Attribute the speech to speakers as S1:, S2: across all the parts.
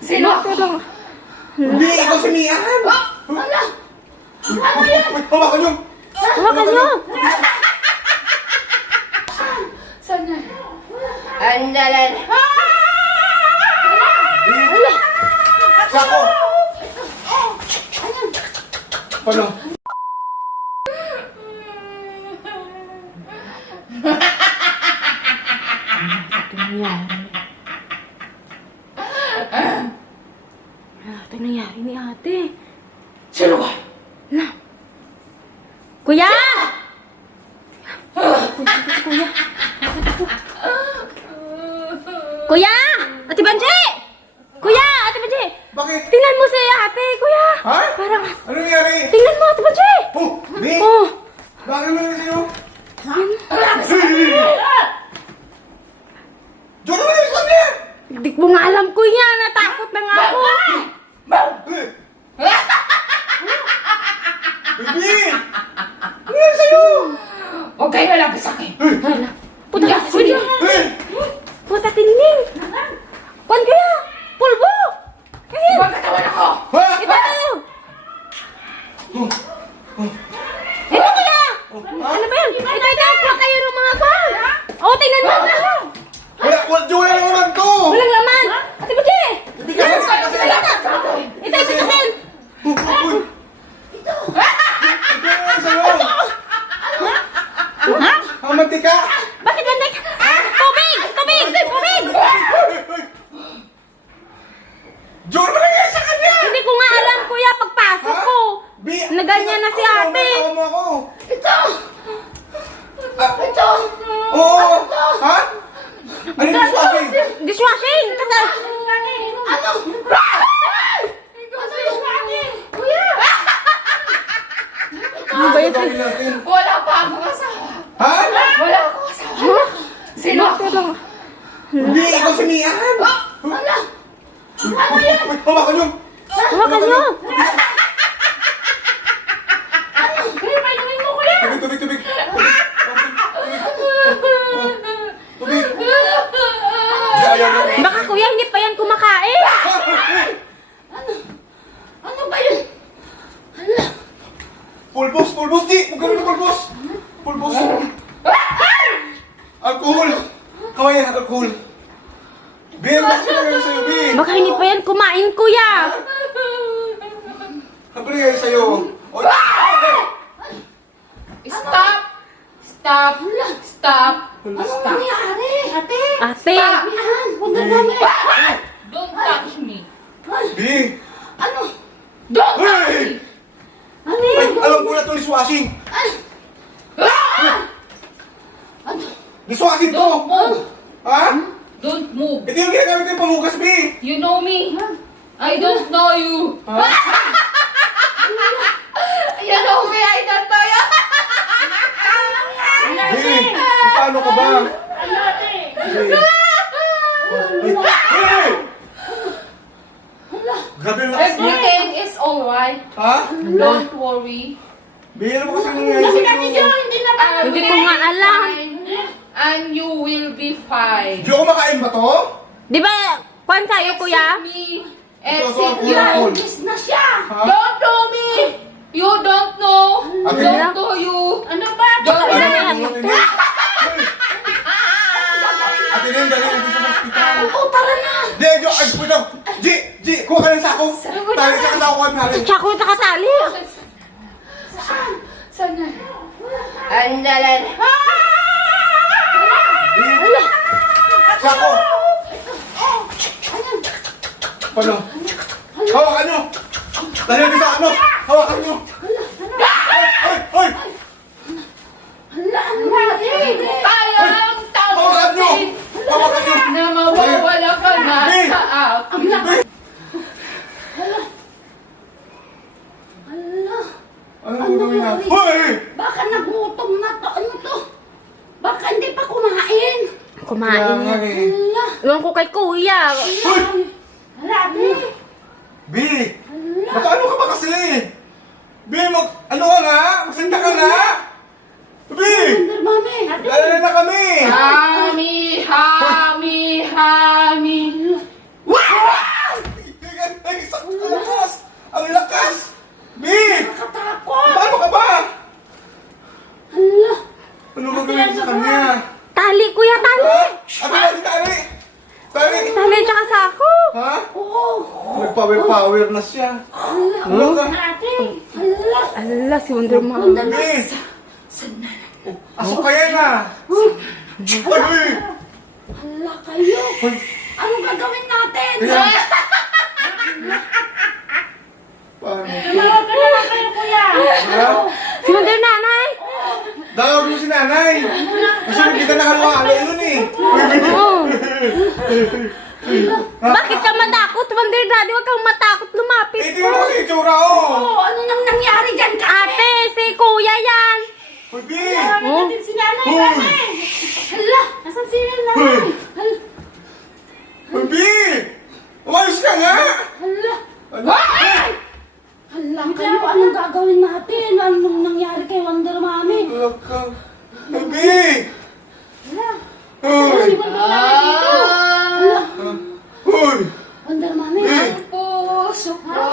S1: Sino?
S2: Hindi, ikaw si Mian!
S1: Ano? Ano yan?
S2: Hawakan niyo!
S3: Hawakan nyo!
S1: Saan na? Andalan.
S2: Sako! Paano?
S3: Ito nangyari. Ah, ito nangyari ni ate.
S1: Sino ka?
S3: Kuya! Punta ko si kuya. Kuya! Ate Banji! Kuya! Ate Banji!
S2: Bakit?
S3: Tingnan mo si ate, kuya!
S2: Ha?
S3: Parang,
S2: Ano nangyari?
S3: tingnan mo, Ate Banji!
S2: Oh! Bakit naman sa'yo? Diyo naman yung isa niya!
S3: Hindi mo nga alam, kuya! Natakot na nga ako!
S2: Ano yan sa'yo?
S1: Huwag kayo malapit sa akin.
S3: Hala. Puta,
S1: Yes,
S3: kuya!
S2: Eh!
S3: Puta, tinining! Kuan kuya! Pulbo! Eh!
S1: Ibang katawan ako.
S2: Ha?
S3: Ito tayo! Ito kuya! Ano ba yan? Ito, ito! Kuha kayo ng mga kwan! Oo, tingnan mo!
S2: Wala, wala, Diyo wala naman to!
S3: Walang laman! Ate Buchi!
S2: Ibigay mo sa kasi!
S3: Ito, ito, ito!
S2: Uy! Ito yan sa'yo!
S3: Ha?
S2: Ang mantika!
S3: Bakit landak? Tubig! Tubig! Tubig!
S2: Diyo naman nangyari sa kanya!
S3: Hindi ko nga alam, kuya, pagpasok
S2: Ha?
S3: ko.
S2: Bi!
S3: Naganyan na si ate.
S2: Awa mo ako!
S1: Ito!
S2: Ah,
S1: Ito!
S2: Oo! Ha? Ano yung dishwashing?
S1: Ano? Ano!
S3: Ano ba yun?
S1: Wala pa akong asawa.
S2: Ha?
S1: Wala akong asawa. Sino ako?
S2: Hindi, ikaw si Mian!
S1: Ano? Ano yan?
S2: Uy, hawakan niyo!
S3: Hawakan nyo!
S1: Ano? Kuya, painumin mo kuya!
S2: Tubig, tubig, tubig! Tubig! Di, ayaw na.
S3: Baka kuya, hindi pa yan kumakain.
S1: Ano ba yun?
S2: Pulbos, pulbos, di! Huwag kami na pulbos! Pulbos! Alcohol! Kawayan, alcohol! Bi, ano ba kasi nangyari sa'yo, Bi?
S3: Baka hindi pa yan kumain, kuya.
S2: Ano ba nangyari sa'yo? O,
S1: Stop! Stop! Stop!
S2: Ano
S1: Stop! nangyari? Ate!
S3: Ate.
S1: Huwag na namin! Don't touch me!
S2: Bi!
S1: Ano? Don't touch me!
S2: Hey!
S1: Ano
S2: Ay,
S1: yan?
S2: Alam ko na ito, dishwashing!
S1: Ano?
S2: Dishwashing to!
S1: Don't move!
S2: Ha?
S1: Don't move!
S2: Ito yung ginagamit ko yung panghugas, Bi!
S1: You know me? I don't know you!
S2: Ha?
S1: You know me? I don't know you!
S2: Bi! Paano ka ba? Ay, Bi! Grabe ang lakas mo!
S1: Everything alright.
S2: Ha?
S1: Don't worry.
S2: Bi, ano ba kasi nangyari sa'yo?
S1: Hindi na
S3: Hindi ko nga alam.
S1: And you will be fine.
S2: Di ako makain ba to?
S3: Di ba, kwan tayo, kuya?
S1: me.
S2: Ito,
S1: Exit
S2: ito,
S1: you.
S2: alcohol.
S1: na siya.
S2: Ha?
S1: Don't know me. You don't know.
S2: Ate,
S1: Don't know you. Ano ba? Don't
S2: Ano
S3: Ano
S1: know
S3: yan?
S2: ano yan? Ate Nen, dali natin sa hospital.
S1: Oh, tara na.
S2: Di, Jo, ay, wait lang. Ji, kuha ka ng sako. Tali ka ng sako kay Mari.
S3: Tsaka ko nakatali.
S1: Saan? Saan na? Andalan.
S2: Ji, sako. Paano? Hawakan nyo. Dali natin sa ano. Hawakan nyo. Ay, ay, ay.
S1: Kayang
S2: Hawakan nyo. Hawakan nyo.
S1: na mawawala ka na sa akin.
S2: Anong gagawin natin? Hoy!
S4: Baka nagutom na to. Ano to? Baka hindi pa kumain.
S3: Na.
S2: eh.
S3: Iwan ko kay kuya.
S2: Hoy!
S4: Halati.
S2: Bi! Makaano ka ba kasi? Bi, mag... Ano ka nga? Magsalita ka nga! Bi!
S4: Under mami.
S2: Lala na kami!
S1: Hami, hami, hami.
S2: Ha?
S4: Oo.
S2: Nag-power-power na siya.
S4: Hala.
S2: Ano ka?
S3: Ala, si Wonder Mama.
S4: Wonder
S2: Be!
S4: Sana.
S2: Asok ka yan ah! Ay, be!
S4: Hala kayo.
S2: Ay,
S4: Anong gagawin natin?
S2: Kaya... Paano?
S1: Tumawag ka na lang kayo, kuya.
S2: Ha?
S3: Si Wonder Nanay.
S2: Dawag mo si nanay! Kasi hindi kita nakalawa yun eh!
S3: Oo. Bakit ka Daddy? Huwag kang matakot
S2: Eh,
S3: lumapit.
S2: di mo kasi itsura oh!
S4: Oo, ano nang nangyari dyan kasi?
S3: Ate, si Kuya yan.
S2: Uy, be!
S1: Tawagan
S3: Oh.
S1: natin si nanay,
S2: Hoy!
S1: nanay.
S4: Hala.
S1: Nasaan si nanay?
S4: Hala.
S2: Uy, be! Umayos ka nga!
S4: Hala.
S2: Ano?
S4: Hala kayo, anong gagawin natin? Anong nangyari kay Wonder Mami?
S2: Wala ka. Uy, be!
S4: Hala. Dito. Hala.
S2: Uy!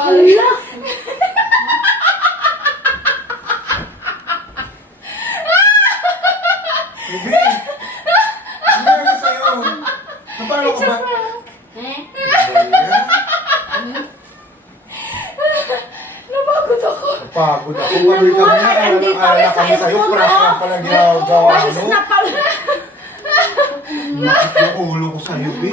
S2: Eh.
S1: Ko.
S2: Be! Ano sa'yo? Paano ka ba?
S1: Eh? Napagod ako.
S2: Pagod ako. Pagod ka na.
S4: Hindi pa
S2: Alala
S4: rin
S2: kami
S4: sa
S2: sa'yo. Crush
S4: oh.
S2: ka pala ginagawa
S4: Balis
S2: mo.
S4: na pala.
S2: Nakit yung ulo ko sa'yo, be.